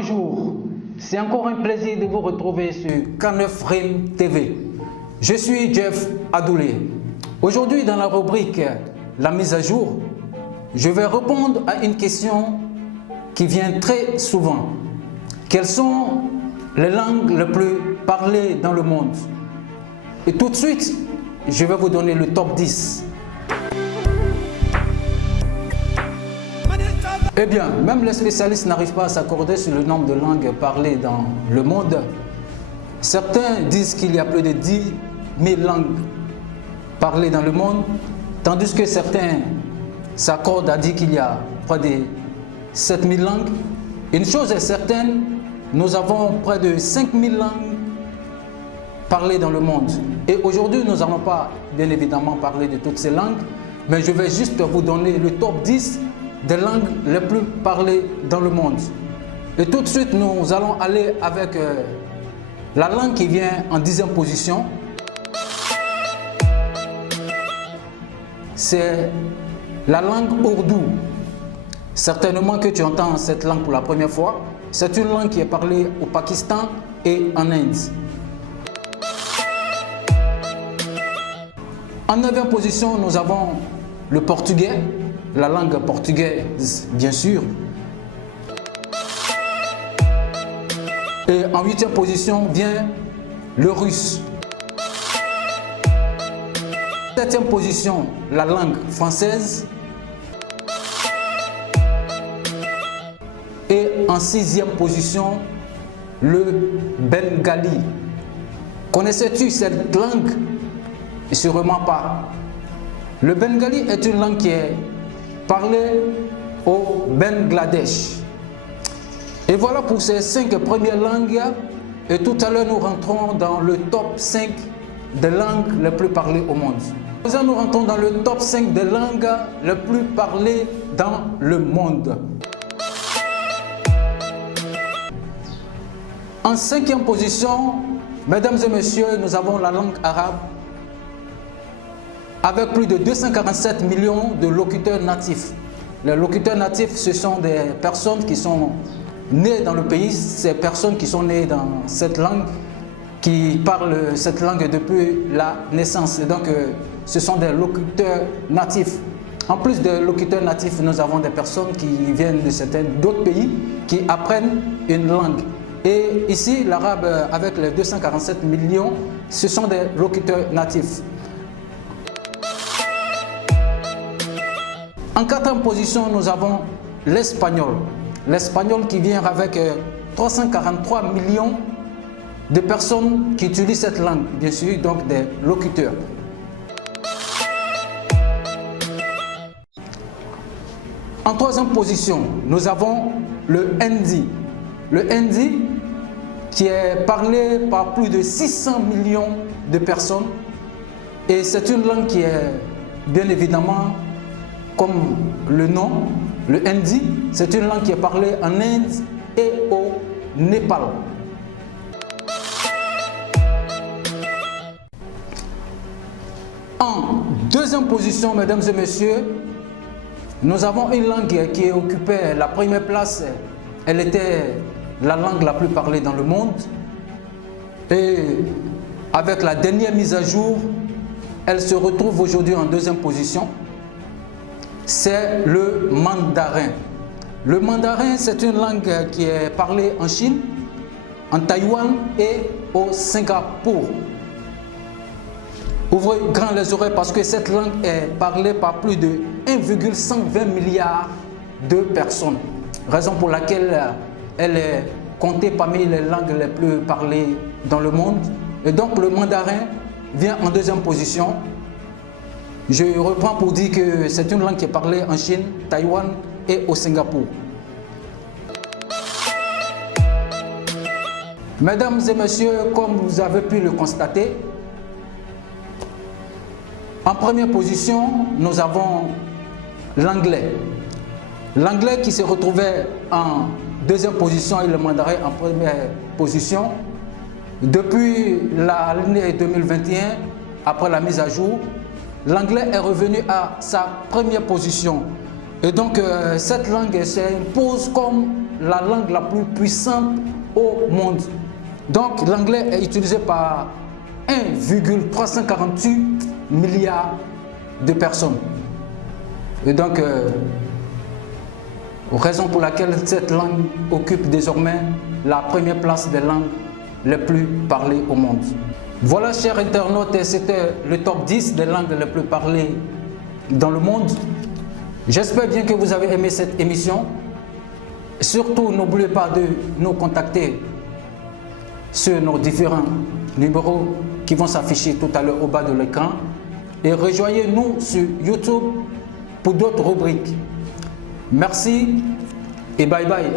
Bonjour, c'est encore un plaisir de vous retrouver sur K9 Rim TV. Je suis Jeff Adoulé. Aujourd'hui, dans la rubrique La mise à jour, je vais répondre à une question qui vient très souvent. Quelles sont les langues les plus parlées dans le monde? Et tout de suite, je vais vous donner le top 10. Eh bien, même les spécialistes n'arrivent pas à s'accorder sur le nombre de langues parlées dans le monde. Certains disent qu'il y a plus de 10 000 langues parlées dans le monde, tandis que certains s'accordent à dire qu'il y a près de 7 000 langues. Une chose est certaine, nous avons près de 5 000 langues parlées dans le monde. Et aujourd'hui, nous n'allons pas, bien évidemment, parler de toutes ces langues, mais je vais juste vous donner le top 10 des langues les plus parlées dans le monde. Et tout de suite, nous allons aller avec la langue qui vient en 10e position. C'est la langue ourdou. Certainement que tu entends cette langue pour la première fois. C'est une langue qui est parlée au Pakistan et en Inde. En 9e position, nous avons le portugais, la langue portugaise, bien sûr. Et en 8e position vient le russe. 7e position, la langue française. Et en 6e position, le bengali. Connaissais-tu cette langue? Sûrement pas. Le bengali est une langue qui est parlée au Bangladesh. Et voilà pour ces 5 premières langues. Et tout à l'heure, nous rentrons dans le top 5 des langues les plus parlées au monde. Nous rentrons dans le top 5 des langues les plus parlées dans le monde. En 5e position, mesdames et messieurs, nous avons la langue arabe avec plus de 247 millions de locuteurs natifs. Les locuteurs natifs, ce sont des personnes qui sont nées dans le pays, ces personnes qui sont nées dans cette langue, qui parlent cette langue depuis la naissance. Et donc, ce sont des locuteurs natifs. En plus des locuteurs natifs, nous avons des personnes qui viennent de d'autres pays qui apprennent une langue. Et ici, l'arabe, avec les 247 millions, ce sont des locuteurs natifs. En 4e position, nous avons l'espagnol. L'espagnol qui vient avec 343 millions de personnes qui utilisent cette langue, bien sûr, donc des locuteurs. En 3e position, nous avons le hindi. Le hindi qui est parlé par plus de 600 millions de personnes. Et c'est une langue qui est bien évidemment, comme le nom, le hindi, c'est une langue qui est parlée en Inde et au Népal. En 2e position, mesdames et messieurs, nous avons une langue qui occupait la première place. Elle était la langue la plus parlée dans le monde. Et avec la dernière mise à jour, elle se retrouve aujourd'hui en 2e position. C'est le mandarin. Le mandarin, c'est une langue qui est parlée en Chine, en Taïwan et au Singapour. Ouvrez grand les oreilles parce que cette langue est parlée par plus de 1,120 milliards de personnes. Raison pour laquelle elle est comptée parmi les langues les plus parlées dans le monde. Et donc le mandarin vient en 2e position. Je reprends pour dire que c'est une langue qui est parlée en Chine, Taïwan et au Singapour. Mesdames et messieurs, comme vous avez pu le constater, en première position, nous avons l'anglais. L'anglais qui se retrouvait en 2e position et le mandarin en première position. Depuis l'année 2021, après la mise à jour, l'anglais est revenu à sa première position. Et donc, cette langue s'impose comme la langue la plus puissante au monde. Donc l'anglais est utilisé par 1,348 milliards de personnes. Et donc, raison pour laquelle cette langue occupe désormais la première place des langues les plus parlées au monde. Voilà, chers internautes, c'était le top 10 des langues les plus parlées dans le monde. J'espère bien que vous avez aimé cette émission. Surtout, n'oubliez pas de nous contacter sur nos différents numéros qui vont s'afficher tout à l'heure au bas de l'écran. Et rejoignez-nous sur YouTube pour d'autres rubriques. Merci et bye bye.